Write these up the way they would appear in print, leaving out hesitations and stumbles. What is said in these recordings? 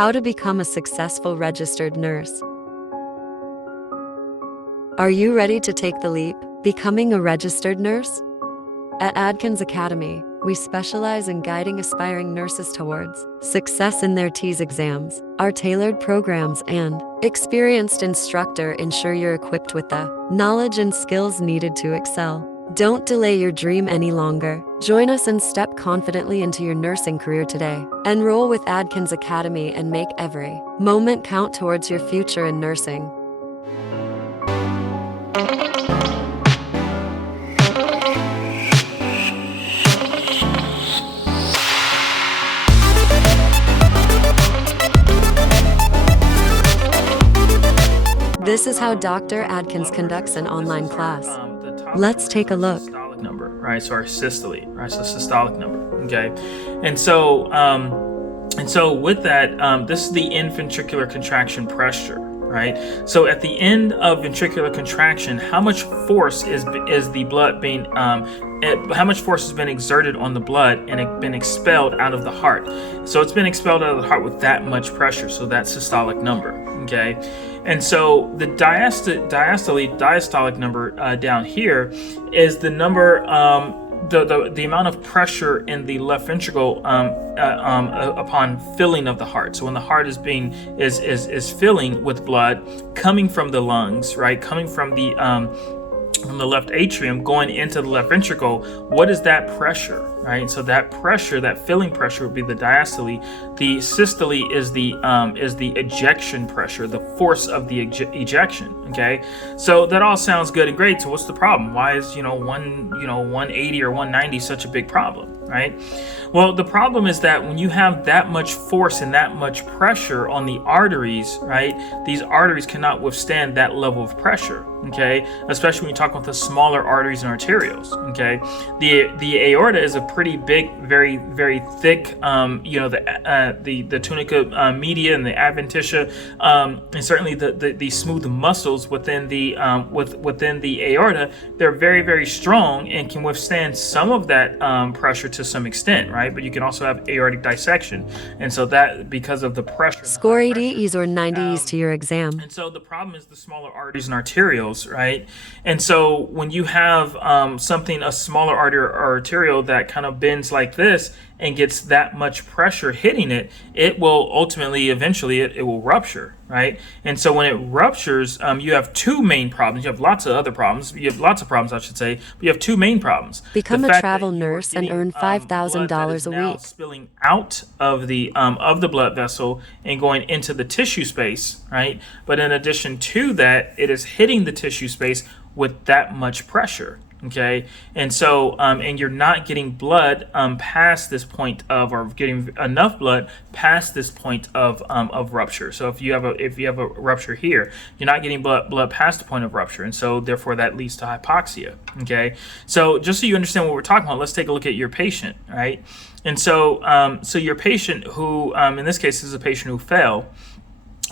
How to become a successful registered nurse. Are you ready to take the leap, becoming a registered nurse? At Adkins Academy, we specialize in guiding aspiring nurses towards success in their TEAS exams. Our tailored programs and experienced instructor ensure you're equipped with the knowledge and skills needed to excel. Don't delay your dream any longer. Join us and step confidently into your nursing career today. Enroll with Adkins Academy and make every moment count towards your future in nursing. This is how Dr. Adkins conducts an online class. Let's take a look. Systolic number, right? So our systole, right? So systolic number, okay? And so with that, this is the end ventricular contraction pressure, right? So at the end of ventricular contraction, how much force is the blood being, how much force has been exerted on the blood and been expelled out of the heart? So it's been expelled out of the heart with that much pressure. So that's systolic number, okay? And so the diastolic number down here is the number, the amount of pressure in the left ventricle upon filling of the heart. So when the heart is filling with blood coming from the lungs, right, coming from the left atrium going into the left ventricle, what is that pressure, right? So that pressure, that filling pressure, would be the diastole. The systole is the ejection pressure, the force of the ejection. Okay, so that all sounds good and great. So what's the problem? Why is 180 or 190 such a big problem, right? Well, the problem is that when you have that much force and that much pressure on the arteries, right, these arteries cannot withstand that level of pressure, okay, especially when you talk about the smaller arteries and arterioles, okay. The aorta is a pretty big, very, very thick, the tunica media and the adventitia, and certainly the smooth muscles within the aorta, they're very, very strong and can withstand some of that pressure to some extent, right? But you can also have aortic dissection, and so that because of the pressure. Score 80 or 90s to your exam. And so the problem is the smaller arteries and arterioles, right? And so when you have a smaller artery or arteriole that kind of bends like this and gets that much pressure hitting it, it will ultimately, eventually, it will rupture, right? And so when it ruptures, you have two main problems. You have lots of other problems. You have lots of problems, I should say, but you have two main problems. Become a travel nurse and earn $5,000 a week. Spilling out of the blood vessel and going into the tissue space, right? But in addition to that, it is hitting the tissue space with that much pressure. Okay, and so and you're not getting blood past this point or getting enough blood past this point of rupture. So if you have a rupture here, you're not getting blood past the point of rupture, and so therefore that leads to hypoxia. Okay, so just so you understand what we're talking about, let's take a look at your patient, right? And so so your patient who in this case is a patient who fell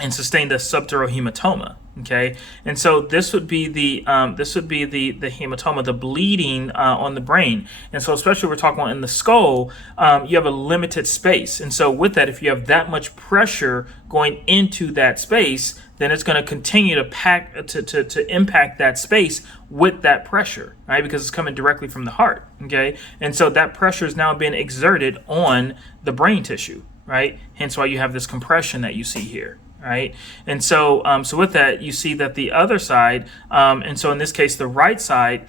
and sustained a subdural hematoma. Okay, and so this would be the hematoma, the bleeding on the brain. And so especially we're talking about in the skull, you have a limited space. And so with that, if you have that much pressure going into that space, then it's going to continue to impact that space with that pressure, right? Because it's coming directly from the heart. Okay, and so that pressure is now being exerted on the brain tissue, right? Hence why you have this compression that you see here. Right, and so with that, you see that the other side, and so in this case, the right side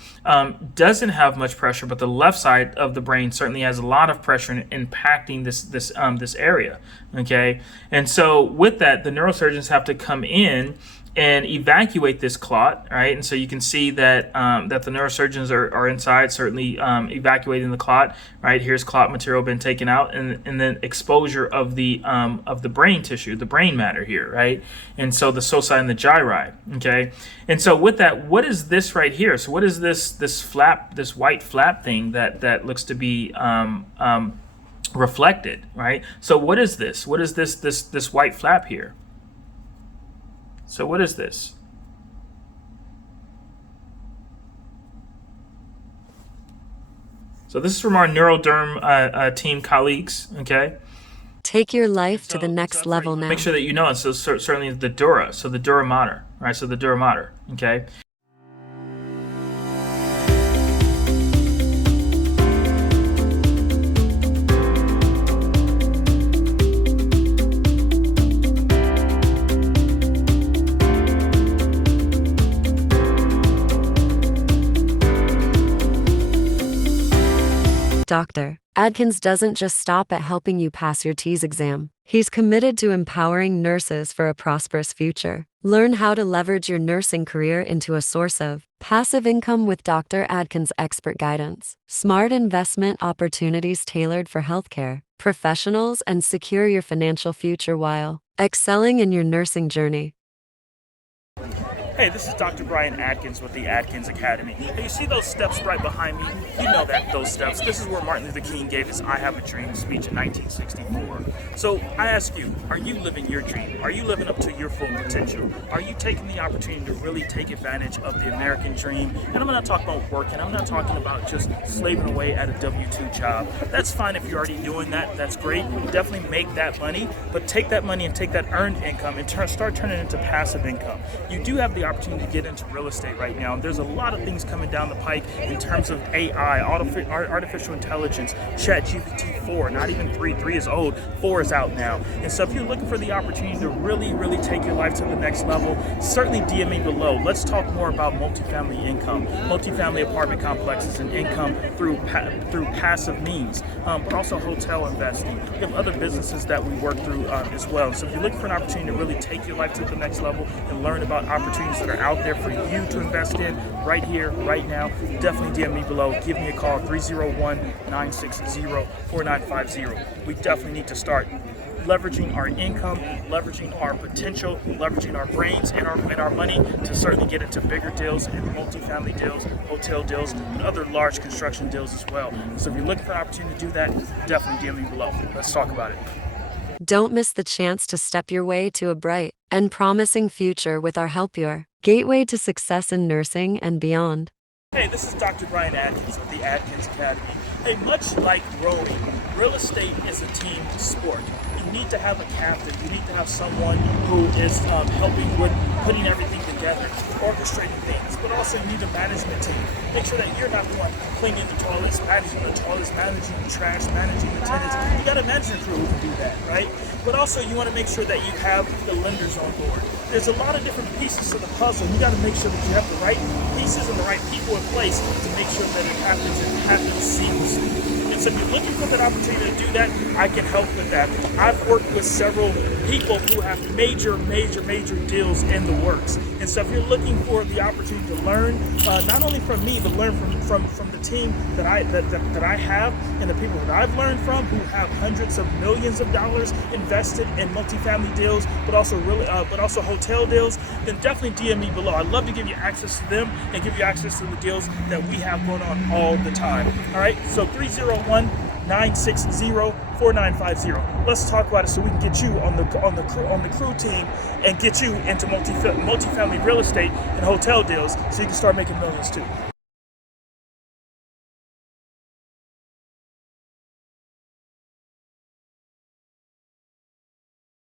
doesn't have much pressure, but the left side of the brain certainly has a lot of pressure impacting this area. Okay, and so with that, the neurosurgeons have to come in and evacuate this clot, right? And so you can see that that the neurosurgeons are inside, certainly evacuating the clot, right? Here's clot material been taken out, and then exposure of the brain tissue, the brain matter here, right? And so the foci and the gyri, okay? And so with that, what is this right here? So what is this flap, this white flap thing that looks to be reflected, right? So what is this? What is this white flap here? So what is this? So this is from our neuroderm team colleagues, okay? Take your life to So, the next so level now. make sure that you know it. So certainly the dura, so the dura mater, right? So the dura mater, okay? Dr. Adkins doesn't just stop at helping you pass your TEAS exam. He's committed to empowering nurses for a prosperous future. Learn how to leverage your nursing career into a source of passive income with Dr. Adkins' expert guidance. Smart investment opportunities tailored for healthcare professionals and secure your financial future while excelling in your nursing journey. Hey, this is Dr. Brian Adkins with the Adkins Academy. Hey, you see those steps right behind me? You know that those steps. This is where Martin Luther King gave his I Have a Dream speech in 1964. So I ask you, are you living your dream? Are you living up to your full potential? Are you taking the opportunity to really take advantage of the American dream? And I'm not talking about working. I'm not talking about just slaving away at a W-2 job. That's fine if you're already doing that. That's great. Definitely make that money, but take that money and take that earned income and start turning it into passive income. You do have the opportunity to get into real estate right now. And there's a lot of things coming down the pike in terms of AI, artificial intelligence, ChatGPT 4, not even 3 is old, 4 is out now. And so if you're looking for the opportunity to really take your life to the next level, certainly DM me below. Let's talk more about multifamily income, multifamily apartment complexes and income through passive means, but also hotel investing. We have other businesses that we work through as well. So if you're looking for an opportunity to really take your life to the next level and learn about opportunities that are out there for you to invest in right here, right now, definitely DM me below. Give me a call, 301-960-4950. We definitely need to start leveraging our income, leveraging our potential, leveraging our brains and our money to certainly get into bigger deals and multifamily deals, hotel deals, and other large construction deals as well. So if you're looking for an opportunity to do that, definitely DM me below. Let's talk about it. Don't miss the chance to step your way to a bright and promising future with our Help Your Gateway to Success in Nursing and Beyond. Hey, this is Dr. Brian Adkins of the Adkins Academy. Hey, much like rowing, real estate is a team sport. You need to have a captain. You need to have someone who is helping with putting everything together, orchestrating things, but also you need a management team. Make sure that you're not the one cleaning the toilets, managing the trash, managing the tenants. You got a management crew who can do that, right? But also you want to make sure that you have the lenders on board. There's a lot of different pieces to the puzzle. You got to make sure that you have the right pieces and the right people in place to make sure that it happens seamlessly. And so if you're looking for that opportunity to do that, I can help with that. I've worked with several people who have major deals in the works. And so if you're looking for the opportunity to learn, not only from me, but learn from the team that I have and the people that I've learned from who have hundreds of millions of dollars invested in multifamily deals, but also hotel deals, then definitely DM me below. I'd love to give you access to them and give you access to the deals that we have going on all the time. All right, so 301-960-4950. Let's talk about it so we can get you on the crew team and get you into multifamily real estate and hotel deals so you can start making millions too.